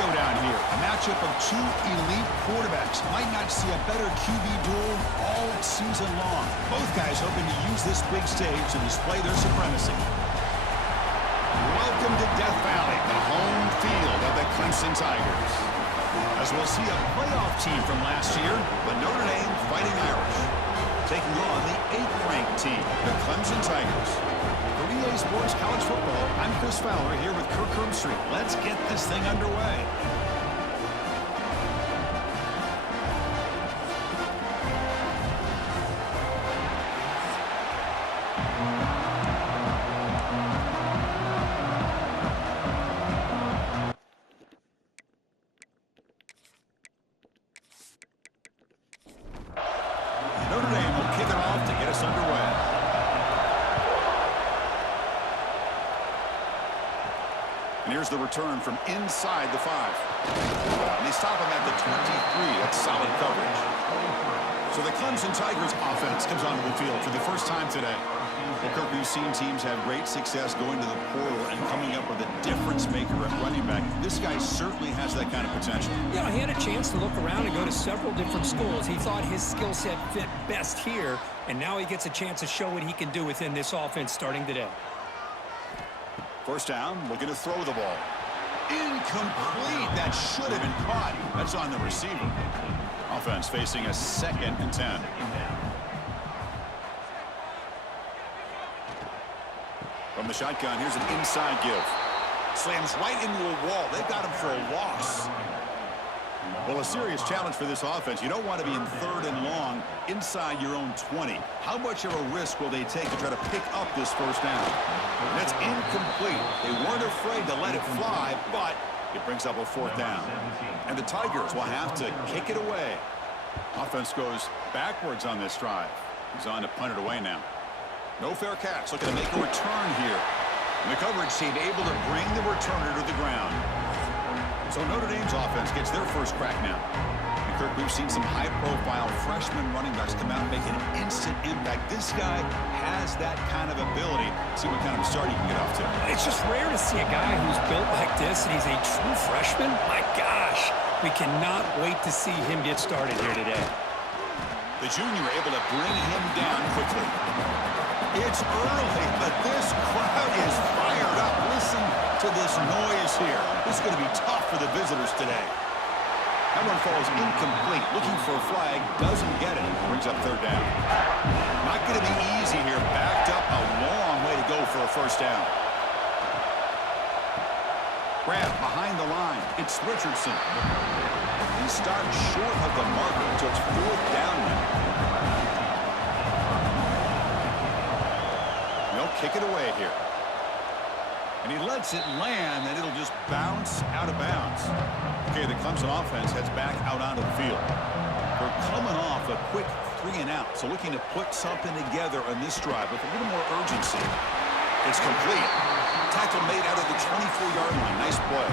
showdown here. A matchup of two elite quarterbacks. Might not see a better QB duel all season long. Both guys hoping to use this big stage to display their supremacy. Welcome to Death Valley, the home field of the Clemson Tigers. As we'll see a playoff team from last year, the Notre Dame Fighting Irish, taking on the 8th-ranked team, the Clemson Tigers. For EA Sports College Football, I'm Chris Fowler here with Kirk Herbstreit. Let's get this thing underway. Notre Dame will kick it off to get us underway. And here's the return from inside the 5. And they stop him at the 23. That's solid coverage. So the Clemson Tigers offense comes onto the field for the first time today. Well, Kirk, we've seen teams have great success going to the portal and coming up with a difference maker at running back. This guy certainly has that kind of potential. Yeah, he had a chance to look around and go to several different schools. He thought his skill set fit best here, and now he gets a chance to show what he can do within this offense starting today. First down, looking to throw the ball. Incomplete. That should have been caught. That's on the receiver. Offense facing a 2nd and 10. From the shotgun, here's an inside give. Slams right into a wall. They've got him for a loss. Well, a serious challenge for this offense. You don't want to be in 3rd and long inside your own 20. How much of a risk will they take to try to pick up this first down? That's incomplete. They weren't afraid to let it fly, but it brings up a 4th down. And the Tigers will have to kick it away. Offense goes backwards on this drive. He's on to punt it away now. No fair catch. Looking to make a return here. And the coverage team able to bring the returner to the ground. So Notre Dame's offense gets their first crack now. And Kirk, we've seen some high-profile freshman running backs come out and make an instant impact. This guy has that kind of ability. See what kind of a start he can get off to. It's just rare to see a guy who's built like this, and he's a true freshman. My gosh, we cannot wait to see him get started here today. The junior able to bring him down quickly. It's early, but this crowd is fired up. Listen to this noise here. This is going to be tough for the visitors today. That one falls incomplete. Looking for a flag, doesn't get it. Brings up 3rd down. Not going to be easy here. Backed up a long way to go for a first down. Grab behind the line. It's Richardson. He starts short of the marker, so it's 4th down now. They'll kick it away here. And he lets it land, and it'll just bounce out of bounds. Okay, the Clemson offense heads back out onto the field. We're coming off a quick 3-and-out, so looking to put something together on this drive with a little more urgency. It's complete. Tackle made out of the 24-yard line. Nice play.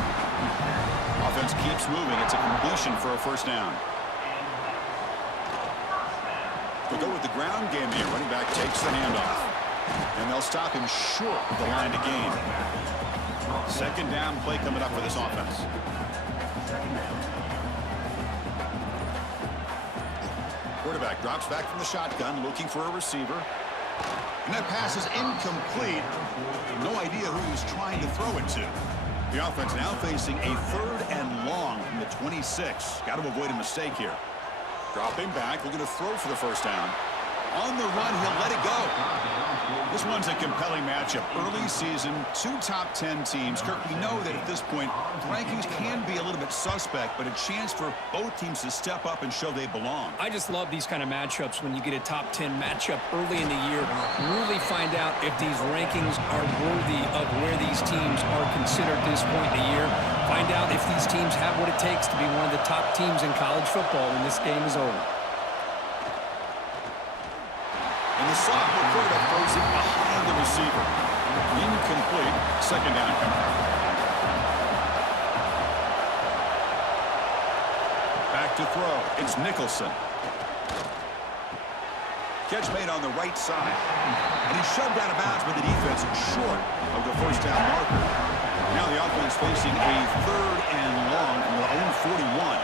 Offense keeps moving. It's a completion for a first down. They'll go with the ground game here. Running back takes the handoff. And they'll stop him short of the line to gain. 2nd down play coming up for this offense. Quarterback drops back from the shotgun, looking for a receiver. And that pass is incomplete. No idea who he was trying to throw it to. The offense now facing a 3rd and long from the 26. Got to avoid a mistake here. Dropping back, looking to throw for the first down. On the run, he'll let it go. This one's a compelling matchup. Early season, 2 top 10 teams. Kirk, we know that at this point, rankings can be a little bit suspect, but a chance for both teams to step up and show they belong. I just love these kind of matchups when you get a top 10 matchup early in the year. Really find out if these rankings are worthy of where these teams are considered at this point in the year. Find out if these teams have what it takes to be one of the top teams in college football when this game is over. And the sophomore quarterback throws it behind the receiver. Incomplete. 2nd down coming up. Back to throw. It's Nicholson. Catch made on the right side. And he's shoved out of bounds with the defense short of the first down marker. Now the offense facing a 3rd and long from their own 41.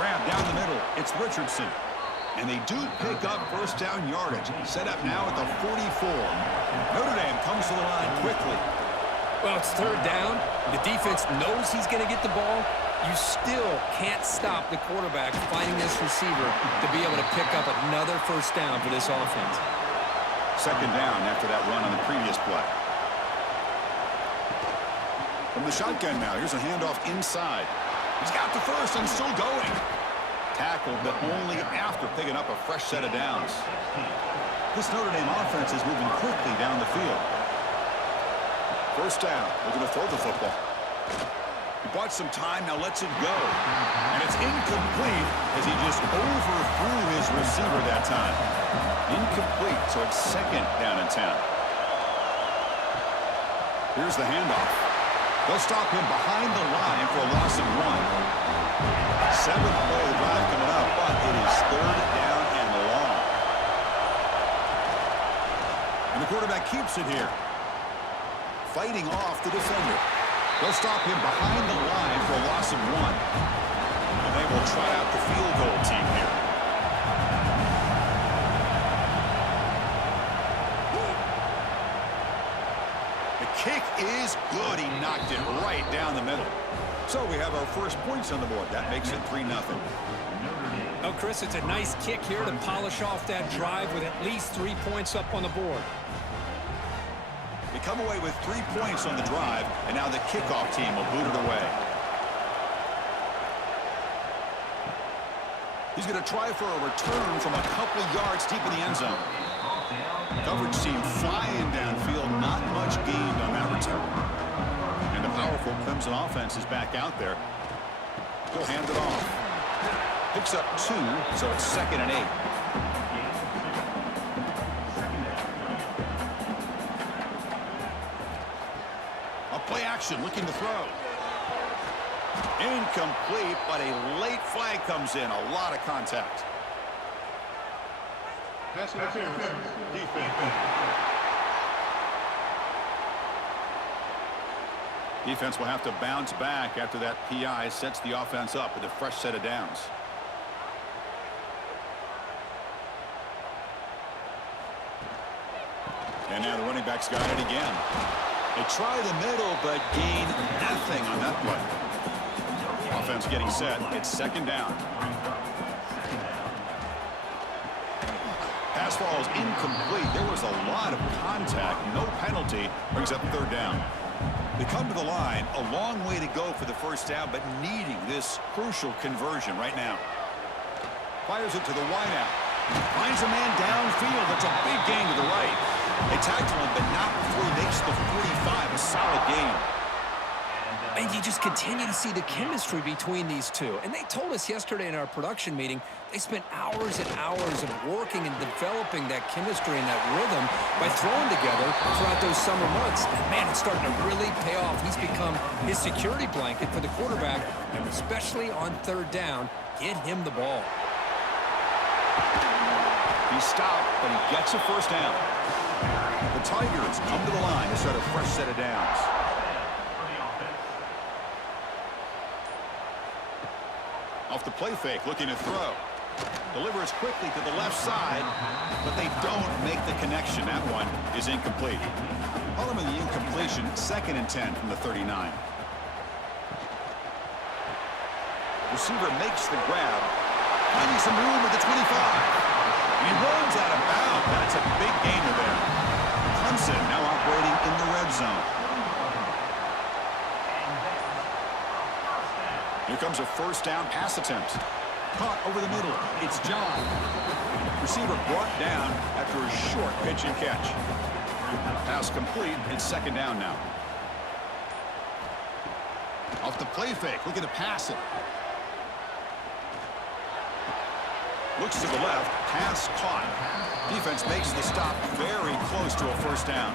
Grab down the middle. It's Richardson. And they do pick up first down yardage. Set up now at the 44. Notre Dame comes to the line quickly. Well, it's 3rd down. The defense knows he's going to get the ball. You still can't stop the quarterback finding this receiver to be able to pick up another first down for this offense. 2nd down after that run on the previous play. From the shotgun now, here's a handoff inside. He's got the first and still going. Tackled, but only after picking up a fresh set of downs. This Notre Dame offense is moving quickly down the field. First down. Looking to throw the football. He bought some time, now lets it go. And it's incomplete as he just overthrew his receiver that time. Incomplete, so it's 2nd down and 10. Here's the handoff. They'll stop him behind the line for a loss of 1. 7th play of the drive coming up, but it is 3rd down and long. And the quarterback keeps it here. Fighting off the defender. They'll stop him behind the line for a loss of 1. And they will try out the field goal team here. The kick is good. He knocked it right down the middle. So we have our first points on the board. That makes it 3-0. Oh, Chris, it's a nice kick here to polish off that drive with at least 3 points up on the board. They come away with 3 points on the drive, and now the kickoff team will boot it away. He's going to try for a return from a couple yards deep in the end zone. Coverage team flying downfield, not much gained on that return. And the powerful Clemson offense is back out there. He'll hand it off. Picks up 2, so it's 2nd and 8. Play action, looking to throw. Incomplete, but a late flag comes in. A lot of contact. Pass interference. Defense will have to bounce back after that PI sets the offense up with a fresh set of downs. And now the running back's got it again. They try the middle, but gain nothing on that play. Offense getting set. It's 2nd down. Pass ball is incomplete. There was a lot of contact. No penalty. Brings up 3rd down. They come to the line. A long way to go for the first down, but needing this crucial conversion right now. Fires it to the wideout. Finds a man downfield. That's a big gain to the right. They tackle him, but not before he makes the 45. A solid game. And you just continue to see the chemistry between these two. And they told us yesterday in our production meeting, they spent hours and hours of working and developing that chemistry and that rhythm by throwing together throughout those summer months. And man, it's starting to really pay off. He's become his security blanket for the quarterback, and especially on 3rd down, get him the ball. He stopped, but he gets a first down. The Tigers come to the line to start a fresh set of downs. Off the play fake, looking to throw. Delivers quickly to the left side, but they don't make the connection. That one is incomplete. Following the incompletion, 2nd and 10 from the 39. Receiver makes the grab, finding some room at the 25. And he runs out of bounds. That's a big gainer there. Clemson now operating in the red zone. Here comes a first down pass attempt. Caught over the middle. It's John. Receiver brought down after a short pitch and catch. Pass complete. It's 2nd down now. Off the play fake. Looking to pass it. Looks to the left. Pass caught. Defense makes the stop very close to a first down.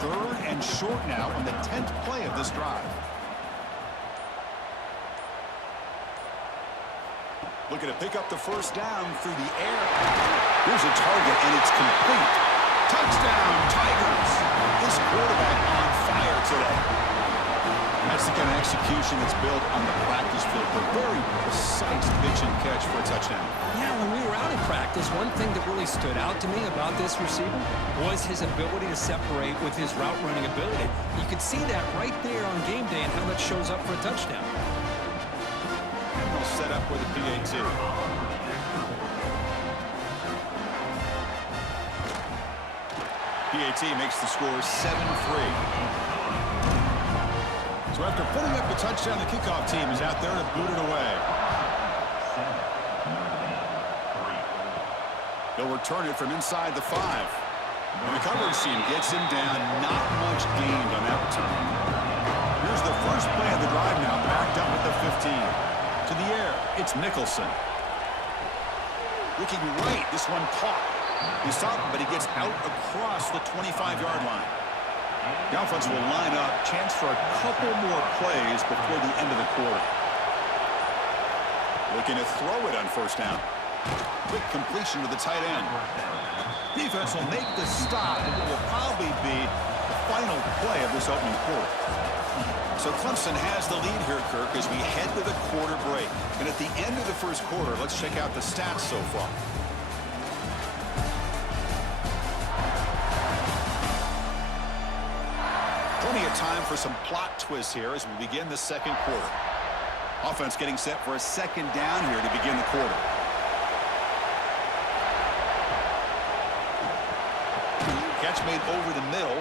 3rd and short now on the 10th play of this drive. Looking to pick up the first down through the air. Here's a target, and it's complete. Touchdown, Tigers. This quarterback on today. That's the kind of execution that's built on the practice field. A very precise pitch and catch for a touchdown. Yeah, when we were out in practice, one thing that really stood out to me about this receiver was his ability to separate with his route running ability. You could see that right there on game day and how that shows up for a touchdown. And they'll set up with a PAT. PAT makes the score 7-3. So after putting up the touchdown, the kickoff team is out there to boot it away. They'll return it from inside the 5. And the coverage team gets him down. Not much gained on that return. Here's the first play of the drive now, backed up at the 15. To the air, it's Nicholson. Looking right, this one caught. He's stopped, but he gets out across the 25-yard line. The offense will line up. Chance for a couple more plays before the end of the quarter. Looking to throw it on first down. Quick completion to the tight end. Defense will make the stop, and it will probably be the final play of this opening quarter. So Clemson has the lead here, Kirk, as we head to the quarter break. And at the end of the first quarter, let's check out the stats so far. Plenty of time for some plot twists here as we begin the second quarter. Offense getting set for a second down here to begin the quarter. Catch made over the middle.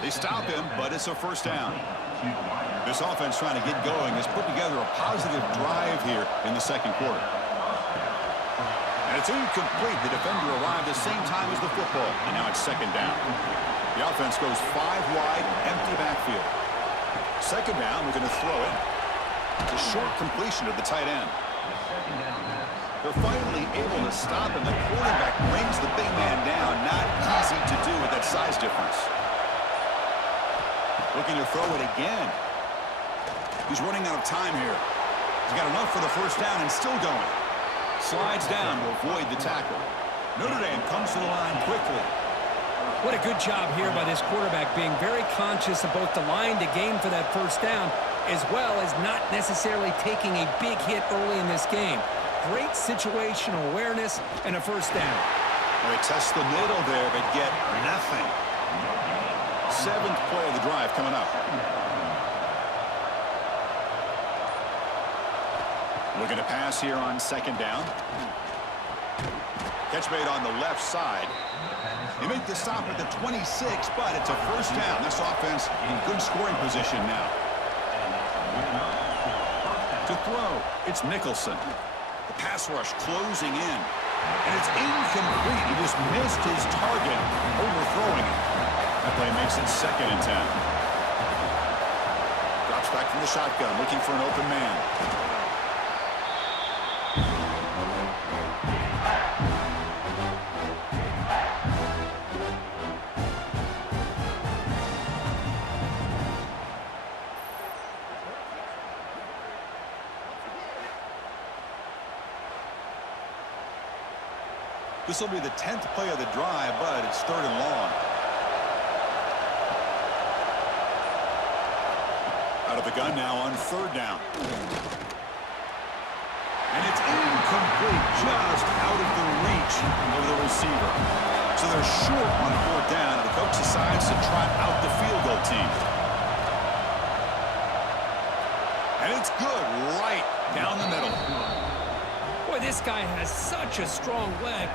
They stop him, but it's a first down. This offense trying to get going has put together a positive drive here in the second quarter. And it's incomplete. The defender arrived the same time as the football, and now it's second down. The offense goes 5 wide, empty backfield. Second down, we're going to throw it. It's a short completion to the tight end. They're finally able to stop him. The quarterback brings the big man down. Not easy to do with that size difference. Looking to throw it again. He's running out of time here. He's got enough for the first down and still going. Slides down to avoid the tackle. Notre Dame comes to the line quickly. What a good job here by this quarterback, being very conscious of both the line to gain for that first down, as well as not necessarily taking a big hit early in this game. Great situational awareness and a first down. They test the middle there, but get nothing. 7th play of the drive coming up. Looking to pass here on second down. Catch made on the left side. They make the stop at the 26, but it's a first down. This offense in good scoring position now. To throw, it's Nicholson. The pass rush closing in. And it's incomplete. He just missed his target, overthrowing it. That play makes it 2nd and 10. Drops back from the shotgun, looking for an open man. This will be the 10th play of the drive, but it's 3rd and long. Out of the gun now on 3rd down. And it's incomplete, just out of the reach of the receiver. So they're short on 4th down, and the coach decides to trot out the field goal team. And it's good, right down the middle. Boy, this guy has such a strong leg.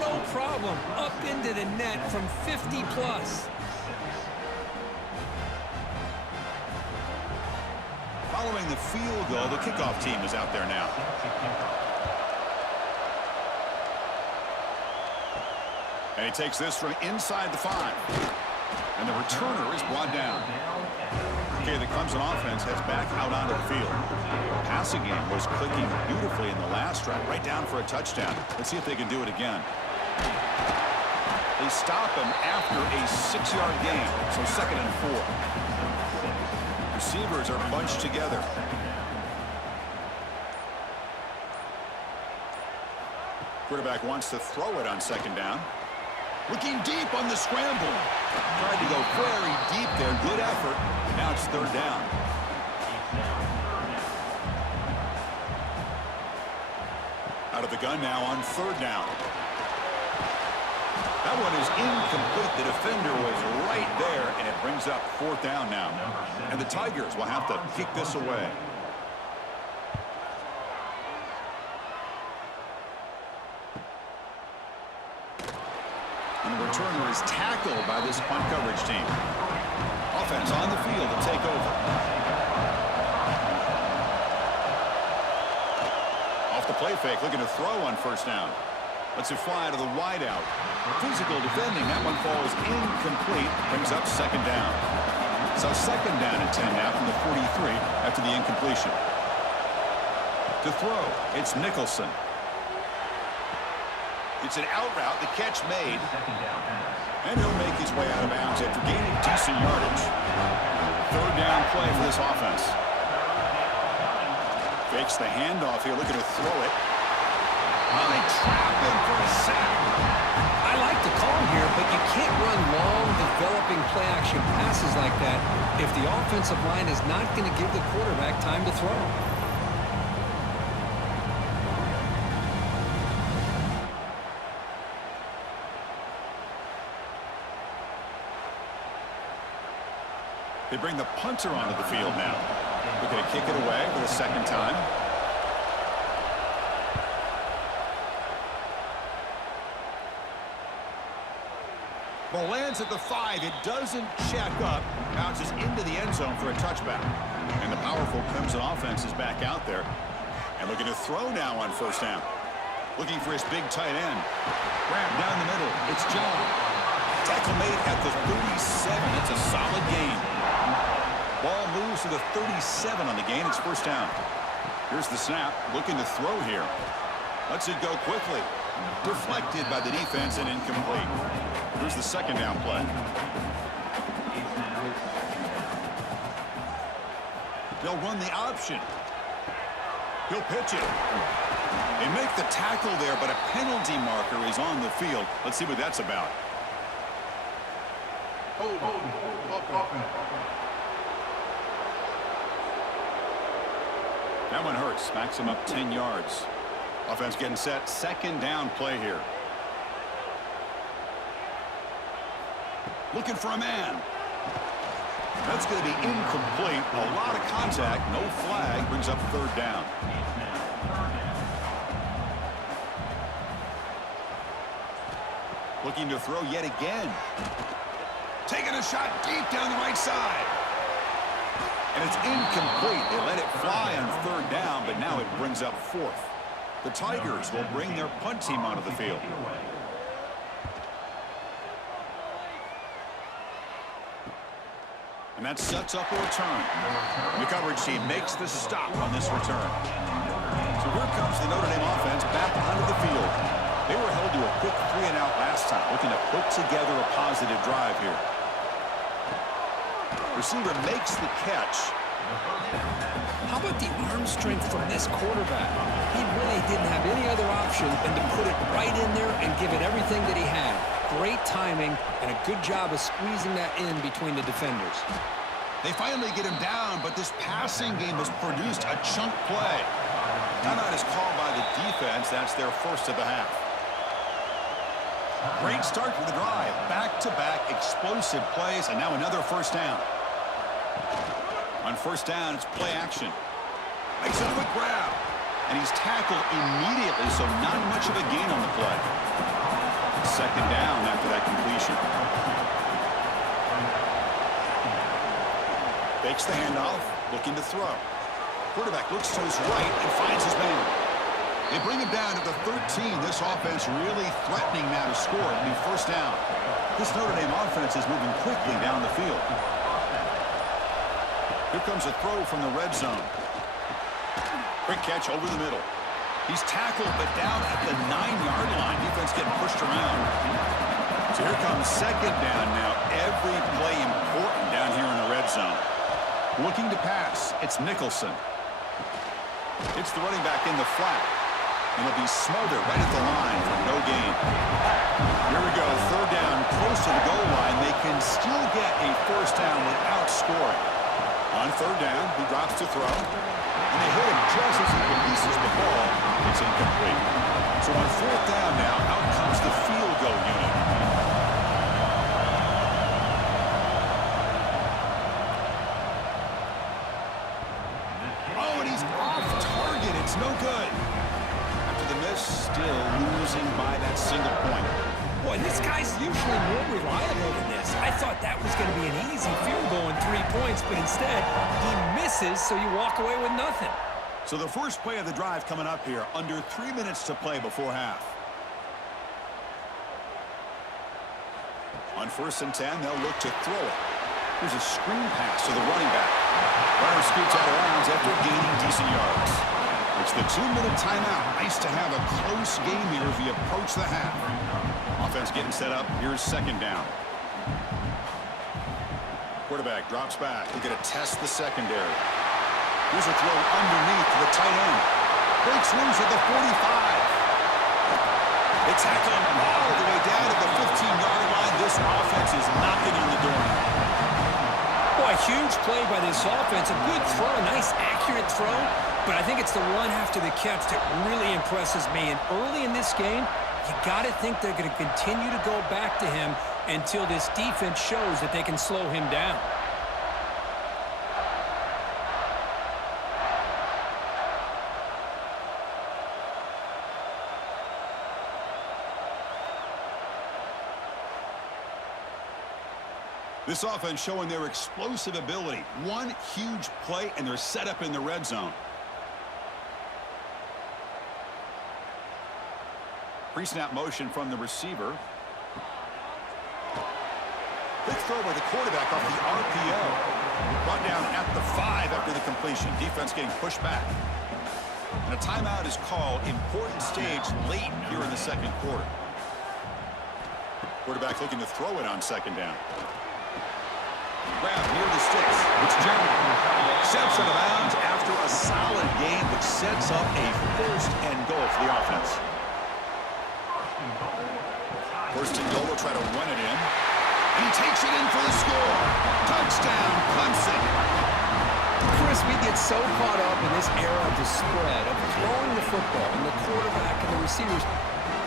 No problem. Up into the net from 50 plus. Following the field goal, the kickoff team is out there now. And he takes this from inside the 5. And the returner is brought down. Okay, the Clemson offense heads back out onto the field. The passing game was clicking beautifully in the last drive, right down for a touchdown. Let's see if they can do it again. They stop him after a 6-yard gain, so 2nd and 4. Receivers are bunched together. Quarterback wants to throw it on 2nd down. Looking deep on the scramble. Tried to go very deep there. Good effort. Now it's third down. Out of the gun now on third down. That one is incomplete. The defender was right there, and it brings up fourth down now. And the Tigers will have to kick this away. And the returner is tackled by this punt coverage team. Offense on the field to take over. Off the play fake, looking to throw on first down. Lets it fly to the wideout. Physical defending. That one falls incomplete. Brings up second down. So second down and 10 now from the 43 after the incompletion. To throw, it's Nicholson. It's an out route. The catch made. And he'll make his way out of bounds after gaining decent yardage. Third down play for this offense. Fakes the handoff here, looking to throw it. Oh, they trap him for a sack. I like the call here, but you can't run long, developing play-action passes like that if the offensive line is not going to give the quarterback time to throw. They bring the punter onto the field now. Looking to kick it away for the second time. Ball lands at the 5. It doesn't check up. Bounces into the end zone for a touchback. And the powerful Clemson offense is back out there. And looking to throw now on first down. Looking for his big tight end. Grab down the middle. It's John. Tackle made at the 37. It's a solid gain. Ball moves to the 37 on the gain. It's first down. Here's the snap. Looking to throw here. Lets it go quickly. Deflected by the defense and incomplete. Here's the second down play. They'll run the option. He'll pitch it. They make the tackle there, but a penalty marker is on the field. Let's see what that's about. That one hurts. Backs him up 10 yards. Offense getting set. Second down play here. Looking for a man. That's going to be incomplete. A lot of contact. No flag. Brings up third down. Looking to throw yet again. Taking a shot deep down the right side. And it's incomplete. They let it fly on third down, but now it brings up fourth. The Tigers will bring their punt team onto the field. And that sets up a return. The coverage team makes the stop on this return. So here comes the Notre Dame offense back onto the field. They were held to a quick 3-and-out last time, looking to put together a positive drive here. Receiver makes the catch. How about the arm strength from this quarterback? He really didn't have any other option than to put it right in there and give it everything that he had. Great timing and a good job of squeezing that in between the defenders. They finally get him down, but this passing game has produced a chunk play. Timeout is called by the defense. That's their first of the half. Great start for the drive. Back-to-back explosive plays, and now another first down. On first down, it's play action. Makes a quick grab. And he's tackled immediately, so not much of a gain on the play. Second down after that completion. Fakes the handoff, looking to throw. Quarterback looks to his right and finds his man. They bring him down to the 13. This offense really threatening now to score. It'll be first down. This Notre Dame offense is moving quickly down the field. Here comes a throw from the red zone. Quick catch over the middle. He's tackled, but down at the 9-yard line. Defense getting pushed around. So here comes second down now. Every play important down here in the red zone. Looking to pass. It's Nicholson. It's the running back in the flat. And he'll be smothered right at the line for no gain. Here we go, third down, close to the goal line. They can still get a first down without scoring. On third down, he drops to throw. And they hit him just as he releases the ball. It's incomplete. So on fourth down now, out comes the field goal unit. Oh, and he's off target. It's no good. After the miss, still losing by that single point. Boy, this guy's usually more reliable than this. I thought that was going to be an easy field goal in 3 points, but instead, he misses, so you walk away with nothing. So the first play of the drive coming up here, under 3 minutes to play before half. On 1st and 10, they'll look to throw it. Here's a screen pass to the running back. Runner scoots out of bounds after gaining decent yards. It's the 2-minute timeout. Nice to have a close game here as we approach the half. Offense getting set up. Here's second down. Quarterback drops back. We're going to test the secondary. Here's a throw underneath to the tight end. Breaks loose at the 45. They tackle him all the way down to the 15-yard line. This offense is knocking on the door. Boy, huge play by this offense. A good throw, a nice accurate throw. But I think it's the run after the catch that really impresses me. And early in this game, you got to think they're going to continue to go back to him until this defense shows that they can slow him down. This offense showing their explosive ability. One huge play, and they're set up in the red zone. Pre-snap motion from the receiver. Quick throw by the quarterback off the RPO. Brought down at the 5 after the completion. Defense getting pushed back. And a timeout is called. Important stage late here in the second quarter. Quarterback looking to throw it on second down. Grab near the sticks. It's Jeremy. Steps out of bounds after a solid game, which sets up a first and goal for the offense. First and goal, will try to run it in. And he takes it in for the score. Touchdown, Clemson. Chris, we get so caught up in this era of the spread, of throwing the football, and the quarterback and the receivers.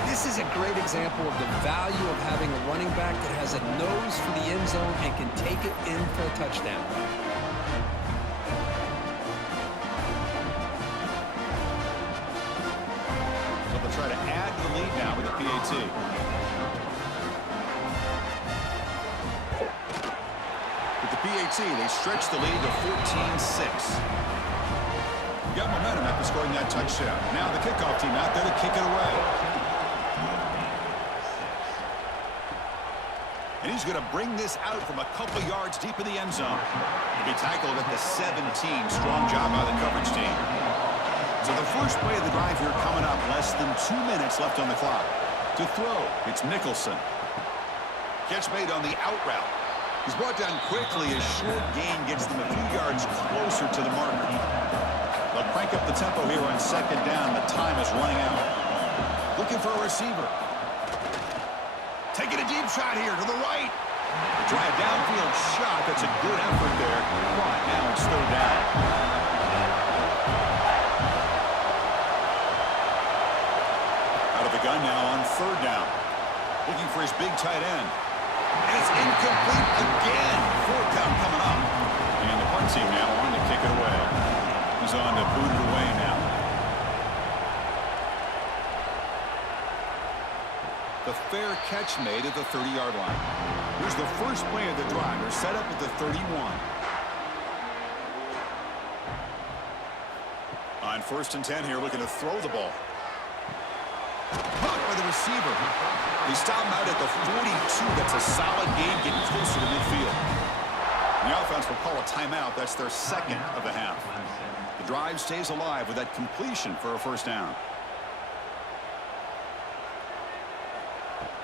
This is a great example of the value of having a running back that has a nose for the end zone and can take it in for a touchdown. So they'll try to add to the lead now with a PAT. With the PAT, they stretch the lead to 14-6. Got momentum after scoring that touchdown. Now the kickoff team out there to kick it away. And he's going to bring this out from a couple yards deep in the end zone. He'll be tackled at the 17. Strong job by the coverage team. So the first play of the drive here coming up. Less than 2 minutes left on the clock. To throw, it's Nicholson. Catch made on the out route. He's brought down quickly as short gain gets them a few yards closer to the marker. They'll crank up the tempo here on second down. The time is running out. Looking for a receiver. Taking a deep shot here to the right. Try a downfield shot. That's a good effort there. But now it's third down. Out of the gun now on third down. Looking for his big tight end. And it's incomplete again. Fourth down coming up. And the punt team now on to kick it away. He's on to boot it away now. The fair catch made at the 30-yard line. Here's the first play of the drive. They're set up at the 31. On 1st and 10 here, looking to throw the ball. Caught by the receiver. They stop him out at the 42. That's a solid game getting closer to midfield. And the offense will call a timeout. That's their second of the half. The drive stays alive with that completion for a first down.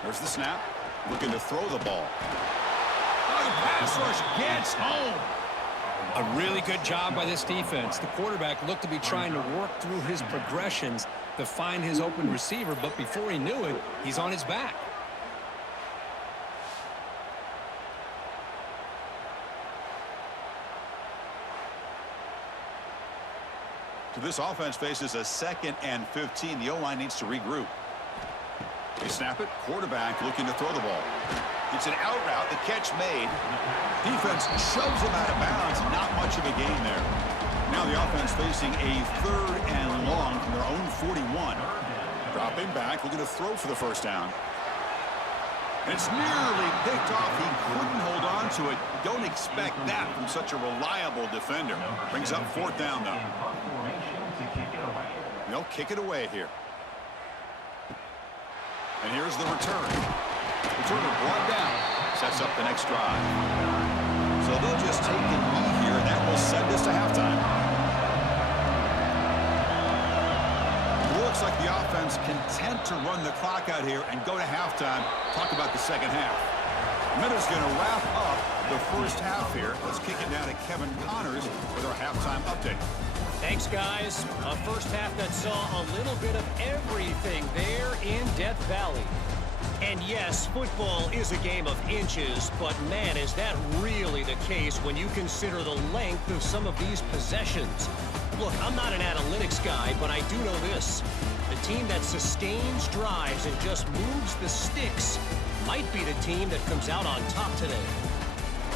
There's the snap. Looking to throw the ball. Oh, the pass rush gets home. A really good job by this defense. The quarterback looked to be trying to work through his progressions, to find his open receiver, but before he knew it, he's on his back. So this offense faces a 2nd and 15. The O-line needs to regroup. They snap it. Quarterback looking to throw the ball. It's an out route. The catch made. Defense shoves him out of bounds. Not much of a gain there. Now the offense facing a 3rd and long from their own 41. Dropping back, looking to throw for the first down. It's nearly picked off. He couldn't hold on to it. Don't expect that from such a reliable defender. Brings up 4th down, though. They'll kick it away here. And here's the return. Returner brought down. Sets up the next drive. So they'll just take a knee here, and that will send us to halftime. Looks like the offense content to run the clock out here and go to halftime. Talk about the second half. Minutes going to wrap up the first half here. Let's kick it now to Kevin Connors with our halftime update. Thanks, guys. A first half that saw a little bit of everything there in Death Valley. And yes, football is a game of inches, but man, is that really the case when you consider the length of some of these possessions. Look, I'm not an analytics guy, but I do know this. The team that sustains drives and just moves the sticks might be the team that comes out on top today.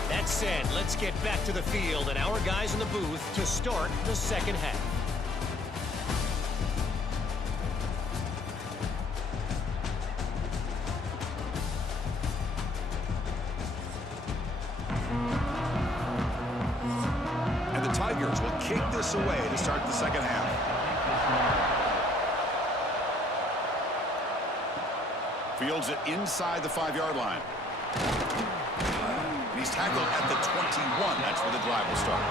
That said, let's get back to the field and our guys in the booth to start the second half. And the Tigers will kick this away to start the second half. Fields it inside the 5-yard line. He's tackled at the 21. That's where the drive will start.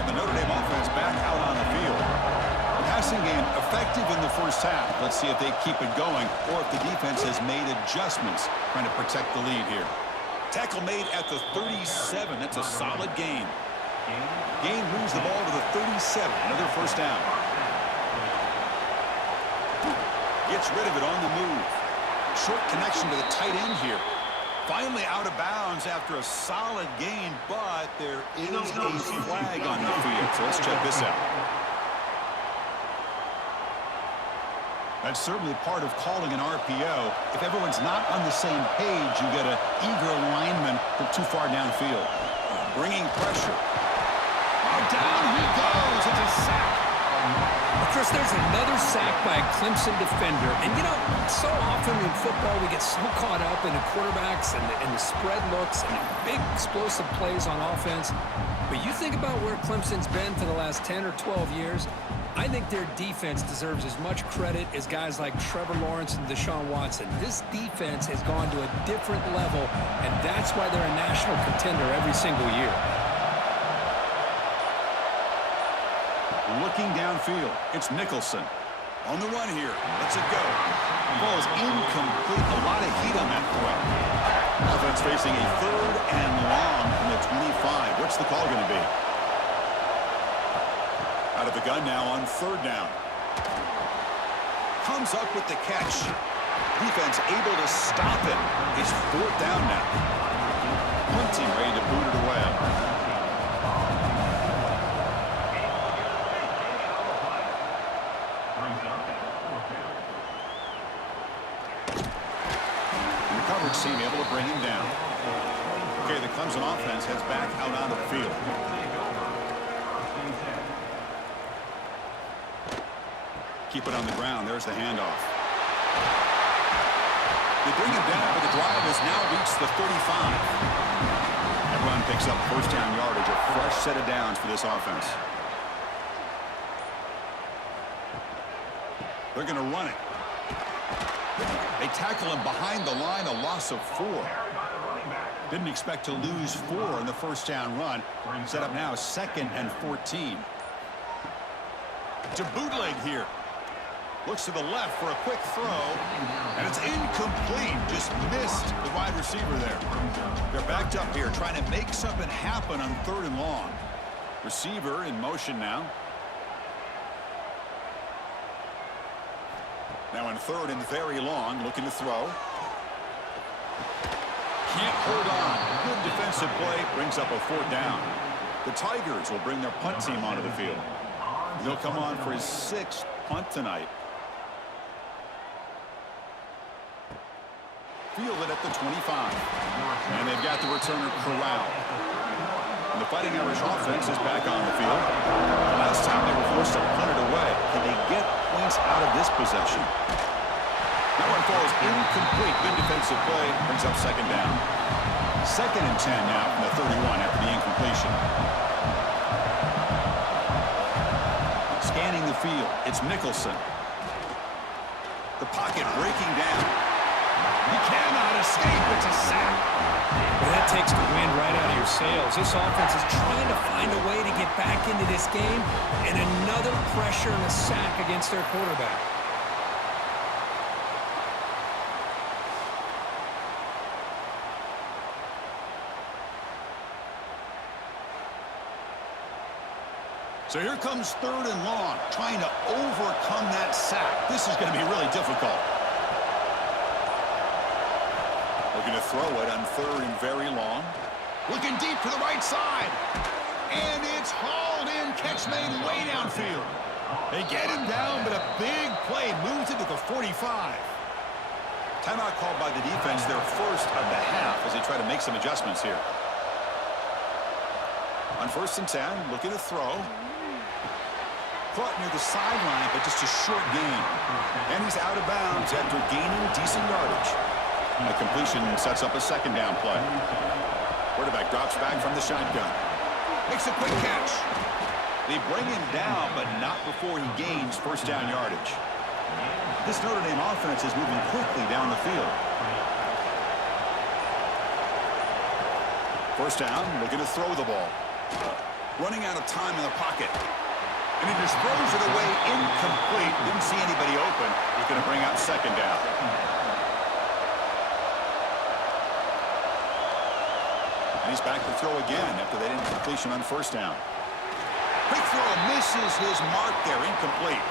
And the Notre Dame offense back out on the field. The passing game effective in the first half. Let's see if they keep it going or if the defense has made adjustments trying to protect the lead here. Tackle made at the 37. That's a solid gain. Gain moves the ball to the 37. Another first down. Gets rid of it on the move. Short connection to the tight end here. Finally out of bounds after a solid gain, but there is a flag on the field. So let's check this out. That's certainly part of calling an RPO. If everyone's not on the same page, you get an eager lineman from too far downfield. Bringing pressure. Oh, down he goes. It's a sack. Chris, there's another sack by a Clemson defender. And, you know, so often in football we get so caught up in the quarterbacks and the spread looks and the big explosive plays on offense. But you think about where Clemson's been for the last 10 or 12 years, I think their defense deserves as much credit as guys like Trevor Lawrence and Deshaun Watson. This defense has gone to a different level, and that's why they're a national contender every single year. Looking downfield, it's Nicholson. On the run here. Lets it go. The ball is incomplete. A lot of heat on that throw. Offense facing a 3rd and long from the 25. What's the call going to be? Out of the gun now on 3rd down. Comes up with the catch. Defense able to stop it. It's 4th down now. Hunting ready to boot it away. Team able to bring him down. Okay, the Clemson offense heads back out onto the field. Keep it on the ground. There's the handoff. They bring him down, but the drive has now reached the 35. That run picks up first down yardage, a fresh set of downs for this offense. They're going to run it. They tackle him behind the line, a loss of 4. Didn't expect to lose 4 in the first down run. Set up now 2nd and 14. To bootleg here. Looks to the left for a quick throw. And it's incomplete. Just missed the wide receiver there. They're backed up here trying to make something happen on 3rd and long. Receiver in motion now. Now in third and very long, looking to throw. Can't hold on. Good defensive play. Brings up a 4th down. The Tigers will bring their punt team onto the field. He'll come on for his 6th punt tonight. Fielded at the 25. And they've got the returner corralled. And the Fighting Irish offense is back on the field. The last time they were forced to punt it away. Can they get points out of this possession? That one falls incomplete. Good defensive play. Brings up 2nd down. 2nd and 10 now from the 31 after the incompletion. Scanning the field. It's Nicholson. The pocket breaking down. He cannot escape. It's a sack. Well, that takes the wind right out of your sails. This offense is trying to find a way to get back into this game, and another pressure and a sack against their quarterback. So here comes 3rd and long, trying to overcome that sack. This is going to be really difficult. Looking to throw it on 3rd and very long. Looking deep to the right side. And it's hauled in. Catch made way downfield. They get him down, but a big play moves it to the 45. Timeout called by the defense, their 1st of the half, as they try to make some adjustments here. On 1st and 10, looking to throw. Caught near the sideline, but just a short gain. And he's out of bounds after gaining decent yardage. A completion sets up a 2nd down play. Quarterback drops back from the shotgun. Makes a quick catch. They bring him down, but not before he gains 1st down yardage. This Notre Dame offense is moving quickly down the field. 1st down, looking to throw the ball. Running out of time in the pocket. And he just throws it away incomplete. Didn't see anybody open. He's going to bring out 2nd down. And he's back to throw again after that incompletion on 1st down. Quick throw misses his mark there. Incomplete.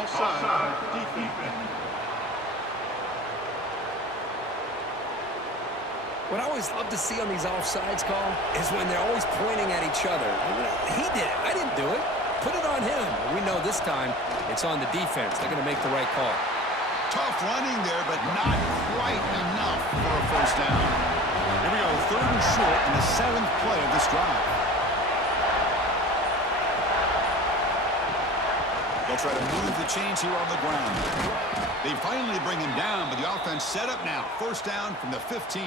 Offside. Defense. What I always love to see on these offsides call is when they're always pointing at each other. He did it. I didn't do it. Put it on him. We know this time it's on the defense. They're going to make the right call. Tough running there, but not quite enough for a 1st down. Here we go, 3rd and short in the 7th play of this drive. They'll try to move the chains here on the ground. They finally bring him down, but the offense set up now. 1st down from the 15.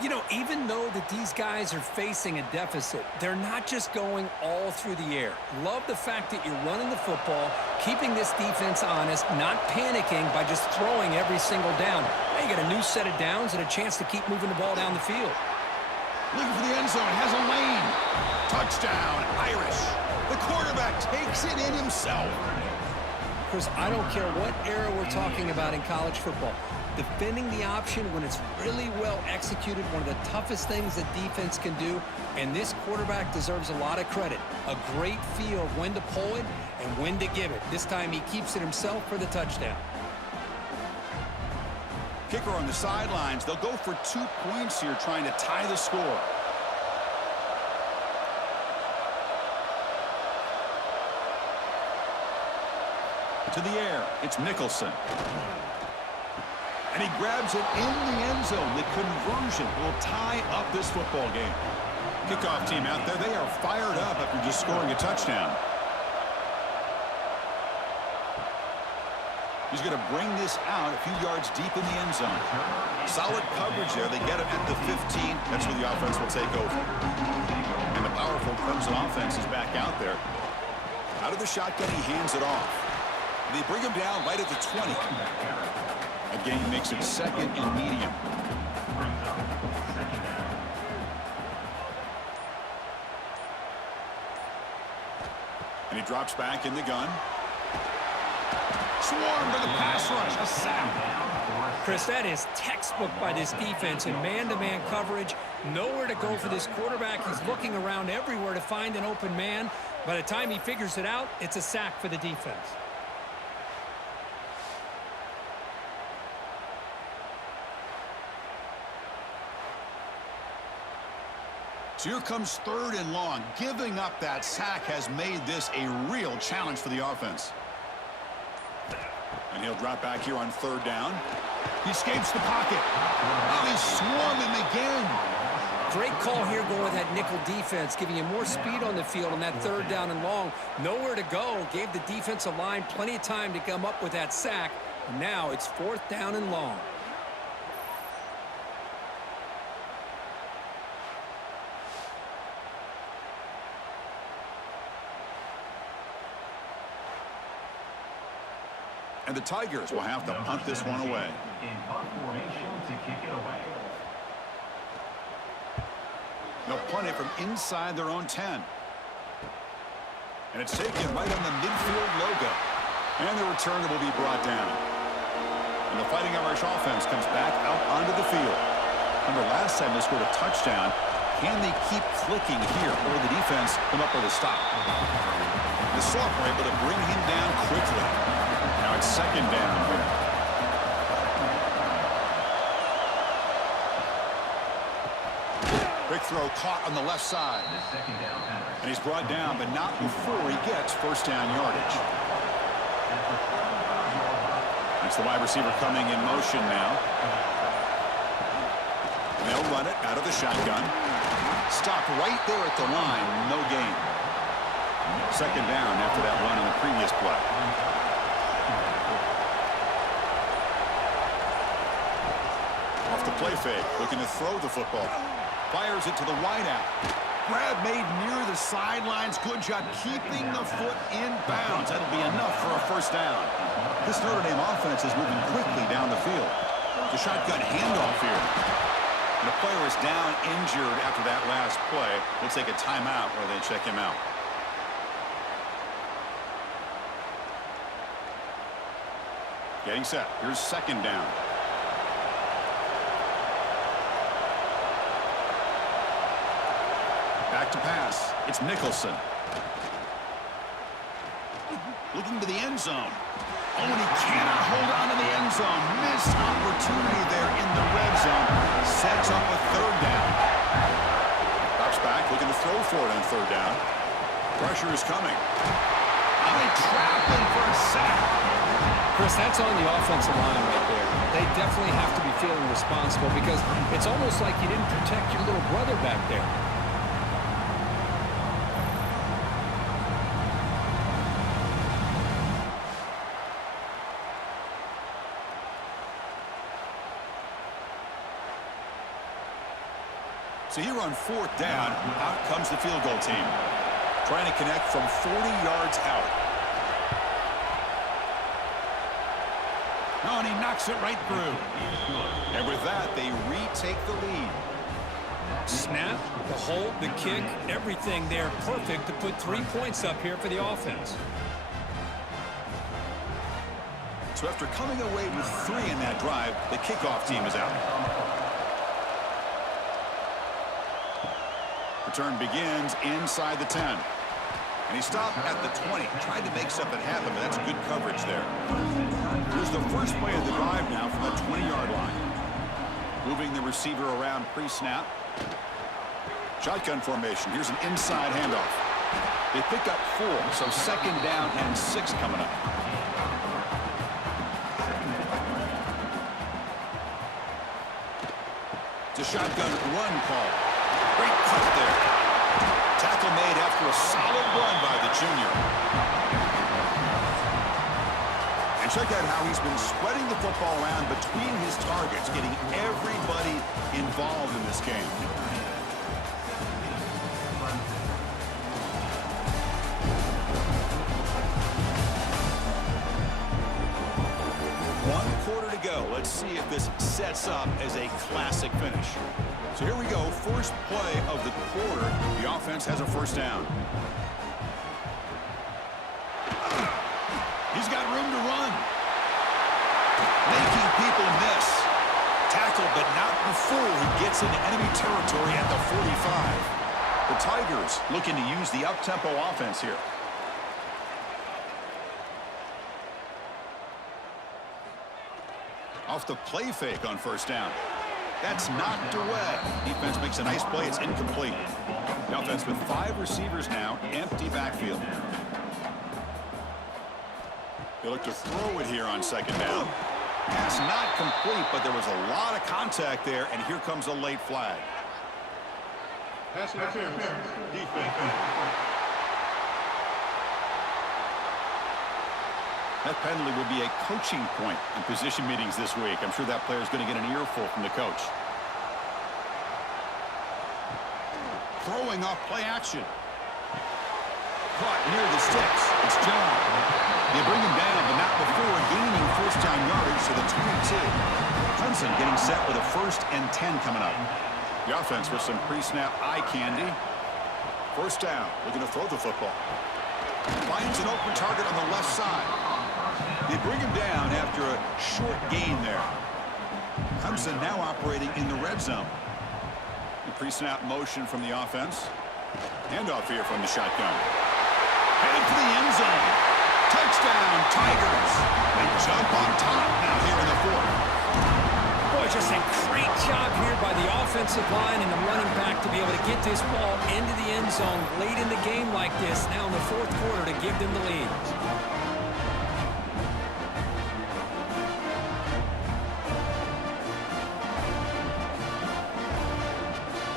You know, even though that these guys are facing a deficit, they're not just going all through the air. Love the fact that you're running the football, keeping this defense honest, not panicking by just throwing every single down. Now you got a new set of downs and a chance to keep moving the ball down the field. Looking for the end zone, has a lane. Touchdown, Irish. The quarterback takes it in himself. Chris, I don't care what era we're talking about in college football. Defending the option when it's really well executed, one of the toughest things that defense can do, and this quarterback deserves a lot of credit. A great feel of when to pull it and when to give it. This time he keeps it himself for the touchdown. Kicker on the sidelines. They'll go for 2 points here, trying to tie the score. To the air, it's Nicholson. And he grabs it in the end zone. The conversion will tie up this football game. Kickoff team out there, they are fired up after just scoring a touchdown. He's going to bring this out a few yards deep in the end zone. Solid coverage there. They get him at the 15. That's where the offense will take over. And the powerful Clemson offense is back out there. Out of the shotgun, he hands it off. They bring him down right at the 20. Again, he makes it 2nd and medium. And he drops back in the gun. Swarmed by the pass rush. A sack. Chris, that is textbook by this defense in man-to-man coverage. Nowhere to go for this quarterback. He's looking around everywhere to find an open man, By the time he figures it out, it's a sack for the defense. So here comes 3rd and long. Giving up that sack has made this a real challenge for the offense. And he'll drop back here on 3rd down. He escapes the pocket. Oh, he's swarming again. Great call here going with that nickel defense, giving him more speed on the field on that 3rd down and long. Nowhere to go. Gave the defensive line plenty of time to come up with that sack. And now it's 4th down and long. And the Tigers will have to punt this one away. In punt formation to kick it away. They'll punt it from inside their own 10. And it's taken right on the midfield logo. And the return will be brought down. And the Fighting Irish offense comes back out onto the field. Remember, last time they scored a touchdown. Can they keep clicking here, or will the defense come up with a stop? The Soft were able to bring him down quickly. Now it's 2nd down here. Big throw caught on the left side. And he's brought down, but not before he gets 1st down yardage. That's the wide receiver coming in motion now. And they'll run it out of the shotgun. Stopped right there at the line, no gain. 2nd down after that run on the previous play. Off the play fake, looking to throw the football. Fires it to the wideout. Grab made near the sidelines. Good job keeping the foot in bounds. That'll be enough for a 1st down. This Notre Dame offense is moving quickly down the field. The shotgun handoff here. And the player is down injured after that last play. Looks like a timeout where they check him out. Getting set. Here's 2nd down. Back to pass. It's Nicholson. Looking to the end zone. Oh, and he cannot hold on to the end zone. Missed opportunity there in the red zone. Sets up a 3rd down. Drops back, looking to throw for it on 3rd down. Pressure is coming. Oh, they trap him for a sack. Chris, that's on the offensive line right there. They definitely have to be feeling responsible because it's almost like you didn't protect your little brother back there. So here on 4th down, out comes the field goal team. Trying to connect from 40 yards out. Oh, and he knocks it right through. And with that, they retake the lead. Snap, the hold, the kick, everything there perfect to put 3 points up here for the offense. So after coming away with 3 in that drive, the kickoff team is out. Return begins inside the 10. And he stopped at the 20. Tried to make something happen, but that's good coverage there. Here's the first play of the drive now from the 20-yard line. Moving the receiver around pre-snap. Shotgun formation. Here's an inside handoff. They pick up 4, so 2nd down and 6 coming up. It's a shotgun run call. Great cut there. Tackle made after a solid run by the junior. And check out how he's been spreading the football around between his targets, getting everybody involved in this game. One quarter to go. Let's see if this sets up as a classic finish. So here we go, first play of the quarter. The offense has a 1st down. He's got room to run. Making people miss. Tackled, but not before he gets into enemy territory at the 45. The Tigers looking to use the up-tempo offense here. Off the play fake on first down. That's knocked away. Defense makes a nice play. It's incomplete. The offense with 5 receivers now. Empty backfield. They look to throw it here on second down. Pass not complete, but there was a lot of contact there, and here comes a late flag. Pass interference. Defense. That penalty will be a coaching point in position meetings this week. I'm sure that player is going to get an earful from the coach. Throwing off play action. Caught near the sticks. It's John. They bring him down, but not before gaining first-down yardage to the 22. Clemson getting set with a 1st and 10 coming up. The offense with some pre-snap eye candy. First down. Looking to throw the football. Finds an open target on the left side. They bring him down after a short gain there. Clemson now operating in the red zone. The pre-snap motion from the offense. Handoff here from the shotgun. Headed for the end zone. Touchdown, Tigers. They jump on top now here in the 4th. Boy, just a great job here by the offensive line and the running back to be able to get this ball into the end zone late in the game like this, now in the 4th quarter, to give them the lead.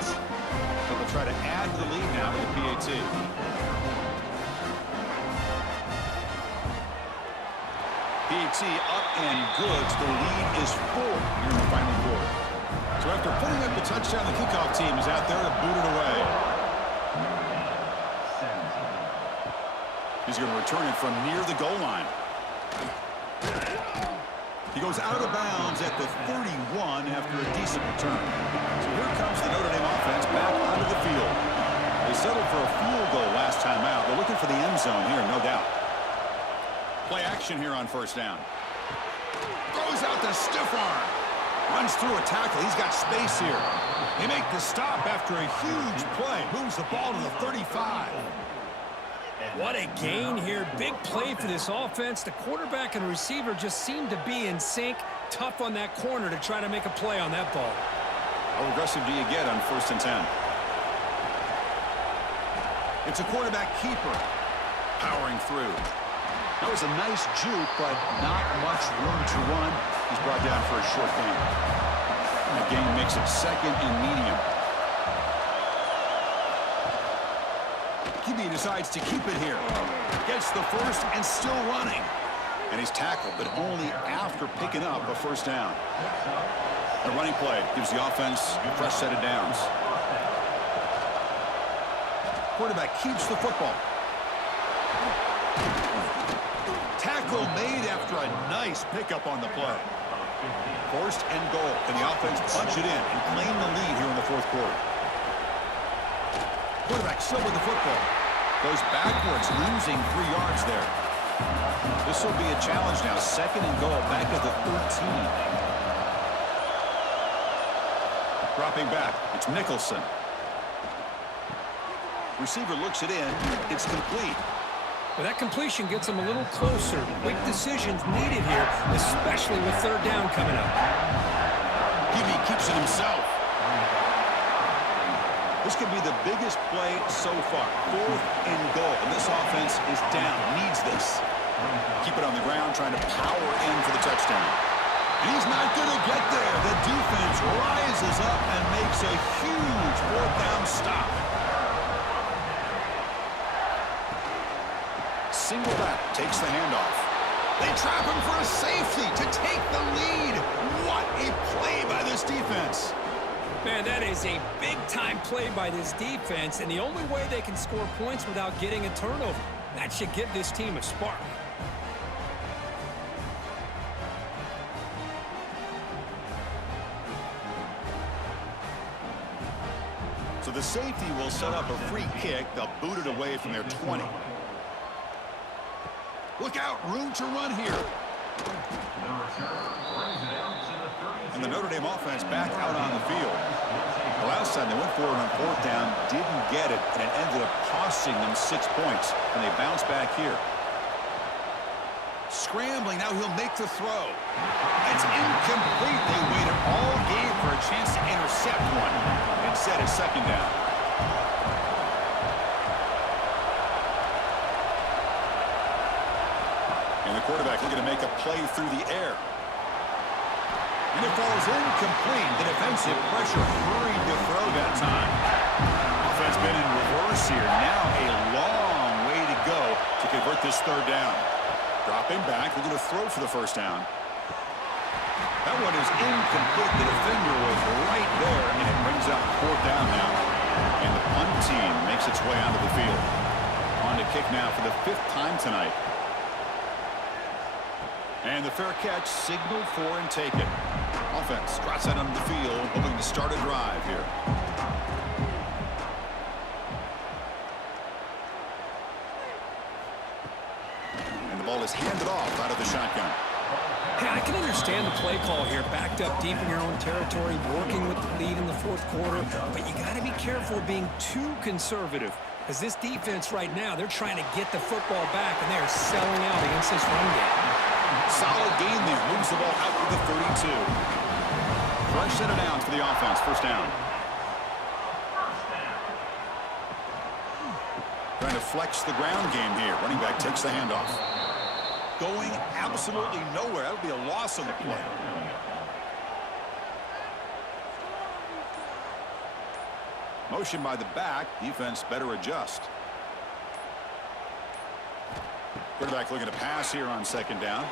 So they'll try to add to the lead now with the PAT. PAT up and good. The lead is 4 here in the final quarter. So after putting up the touchdown, the kickoff team is out there to boot it away. He's going to return it from near the goal line. He goes out of bounds at the 31 after a decent return. So here comes the Notre Dame offense back onto the field. They settled for a field goal last time out. They're looking for the end zone here, no doubt. Play action here on first down. Throws out the stiff arm. Runs through a tackle. He's got space here. They make the stop after a huge play. Moves the ball to the 35. What a gain here. Big play for this offense. The quarterback and receiver just seem to be in sync. Tough on that corner to try to make a play on that ball. How aggressive do you get on 1st and 10? It's a quarterback keeper. Powering through. That was a nice juke, but not much room to run. He's brought down for a short gain. That gain makes it 2nd and medium. QB decides to keep it here. Gets the 1st and still running. And he's tackled, but only after picking up a 1st down. The running play gives the offense a fresh set of downs. Quarterback keeps the football. Tackle made after a nice pickup on the play. 1st and goal. Can the offense punch it in and claim the lead here in the 4th quarter? Quarterback still with the football. Goes backwards, losing 3 yards there. This will be a challenge now. 2nd and goal, back at the 13. Dropping back, it's Nicholson. Receiver looks it in. It's complete. Well, that completion gets them a little closer. Quick decisions needed here, especially with 3rd down coming up. QB keeps it himself. This could be the biggest play so far. 4th and goal. And this offense is down. Needs this. Keep it on the ground, trying to power in for the touchdown. He's not going to get there. The defense rises up and makes a huge 4th down stop. Single back takes the handoff. They trap him for a safety to take the lead. What a play by this defense. Man, that is a big-time play by this defense, and the only way they can score points without getting a turnover. That should give this team a spark. So the safety will set up a free kick. They'll boot it away from their 20. Look out, room to run here. And the Notre Dame offense back out on the field. The last last time they went for it on fourth down, didn't get it, and it ended up costing them 6 points, and they bounce back here. Scrambling, now he'll make the throw. It's incomplete. They waited all game for a chance to intercept one. Instead, it's second down. And the quarterback looking to make a play through the air. And it falls incomplete. The defensive pressure hurried to throw that time. Offense been in reverse here. Now a long way to go to convert this third down. Dropping back, looking to throw for the first down. That one is incomplete. The defender was right there, and it brings up fourth down now. And the punt team makes its way onto the field. On to kick now for the 5th time tonight. And the fair catch signaled for and taken. Offense trots out onto the field, hoping to start a drive here. And the ball is handed off out of the shotgun. Hey, I can understand the play call here. Backed up deep in your own territory, working with the lead in the fourth quarter. But you got to be careful of being too conservative. Because this defense right now, they're trying to get the football back, and they're selling out against this run game. Solid gain there. Moves the ball out to the 32. Fresh set of downs for the offense. First down. Trying to flex the ground game here. Running back takes the handoff. Going absolutely nowhere. That would be a loss on the play. Motion by the back. Defense better adjust. Quarterback looking to pass here on second down.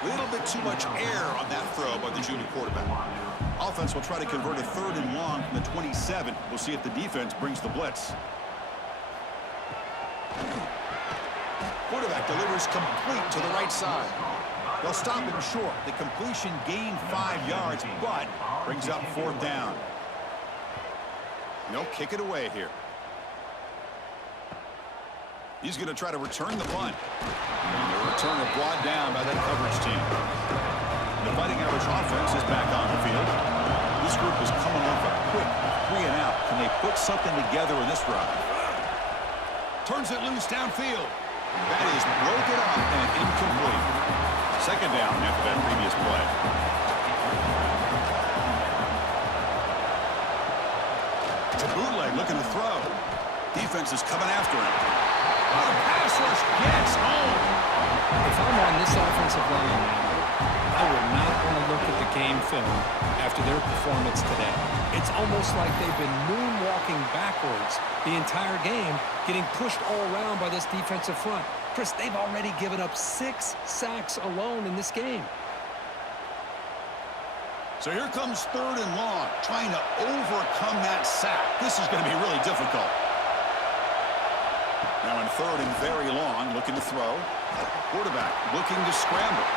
A little bit too much air on that throw by the junior quarterback. Offense will try to convert a 3rd and long from the 27. We'll see if the defense brings the blitz. Quarterback delivers complete to the right side. They'll stop him short. The completion gained 5 yards, but brings up fourth down. They'll kick it away here. He's going to try to return the punt. And the return is brought down by that coverage team. The Fighting Irish offense is back on the field. This group is coming off a quick 3 and out. Can they put something together in this drive? Turns it loose downfield. That is broken up and incomplete. Second down after that previous play. It's a bootleg looking to throw. Defense is coming after him. Oh, the pass rush gets home. If I'm on this offensive line now, I would not want to look at the game film after their performance today. It's almost like they've been moonwalking backwards the entire game, getting pushed all around by this defensive front. Chris, they've already given up 6 sacks alone in this game. So here comes 3rd and long, trying to overcome that sack. This is going to be really difficult. Now in 3rd and very long, looking to throw. Quarterback looking to scramble.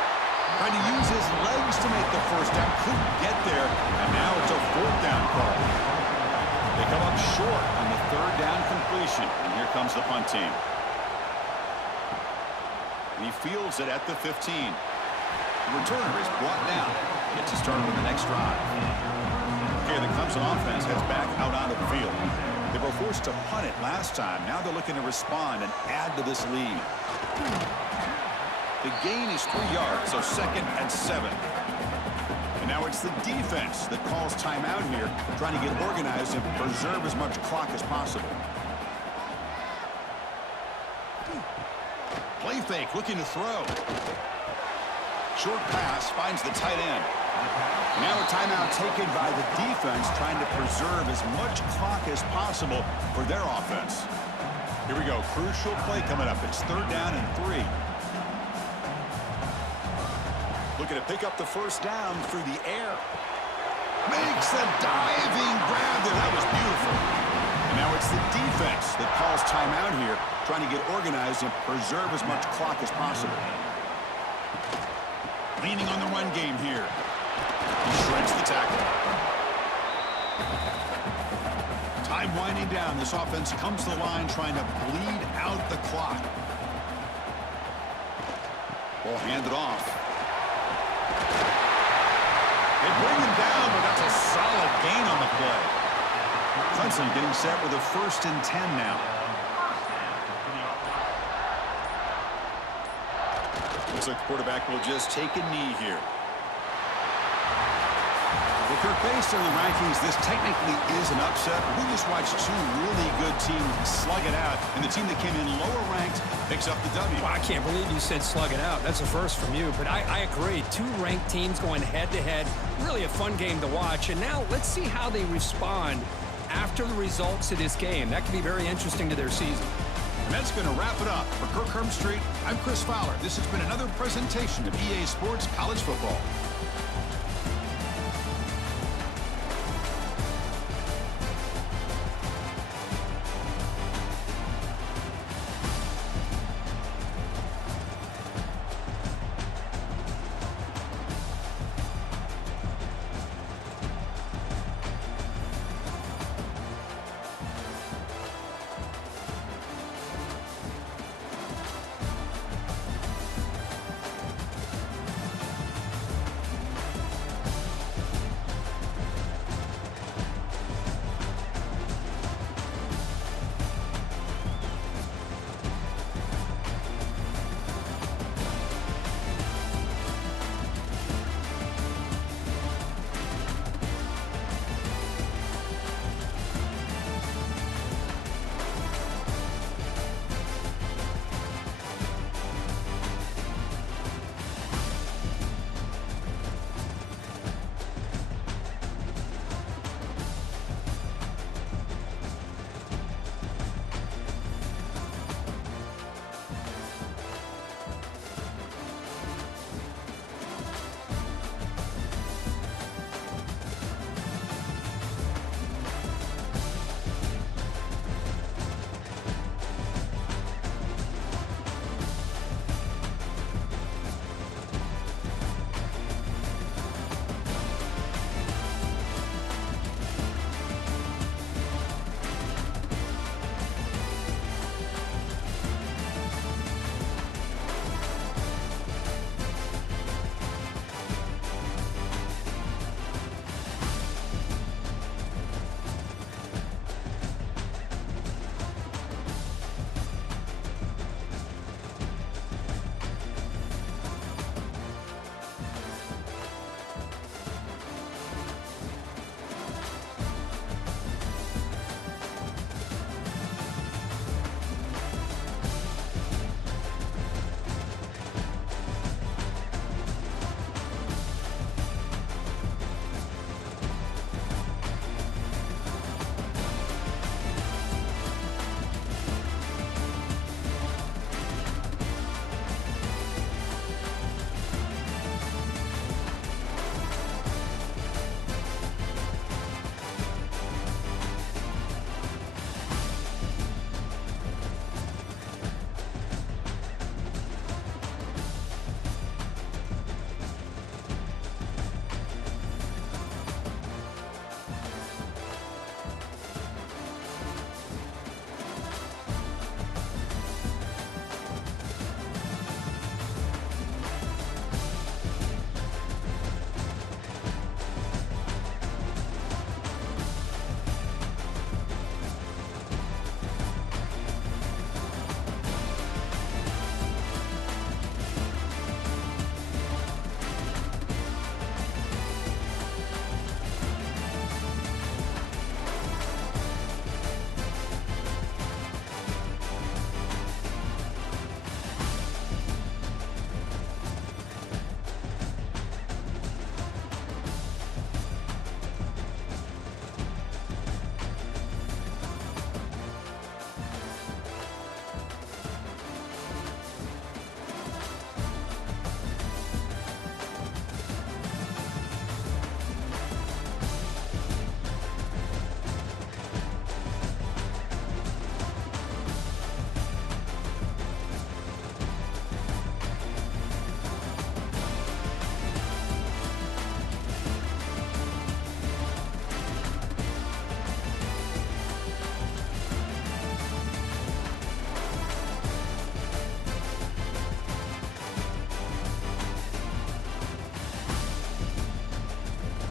Trying to use his legs to make the first down. Couldn't get there, and now it's a 4th down call. They come up short on the 3rd down completion, and here comes the punt team. And he fields it at the 15. The returner is brought down. Gets to start with the next drive. Okay, the Clemson offense heads back out onto the field. They were forced to punt it last time. Now they're looking to respond and add to this lead. The gain is 3 yards, so 2nd and 7. And now it's the defense that calls timeout here, trying to get organized and preserve as much clock as possible. Play fake, looking to throw. Short pass finds the tight end. Now a timeout taken by the defense, trying to preserve as much clock as possible for their offense. Here we go. Crucial play coming up. It's 3rd down and 3. Looking to pick up the first down through the air. Makes the diving grab there. That was beautiful. And now it's the defense that calls timeout here, trying to get organized and preserve as much clock as possible. Leaning on the run game here. He shreds the tackle. Time winding down. This offense comes to the line trying to bleed out the clock. Ball handed off. They bring him down, but that's a solid gain on the play. Johnson getting set with a 1st and 10 now. Looks like the quarterback will just take a knee here. Well, Kirk, based on the rankings, this technically is an upset. We just watched two really good teams slug it out, and the team that came in lower ranked picks up the W. Well, I can't believe you said slug it out. That's a first from you, but I agree. Two ranked teams going head-to-head. Really a fun game to watch. And now let's see how they respond after the results of this game. That could be very interesting to their season. And that's going to wrap it up. For Kirk Herbstreit, I'm Chris Fowler. This has been another presentation of EA Sports College Football.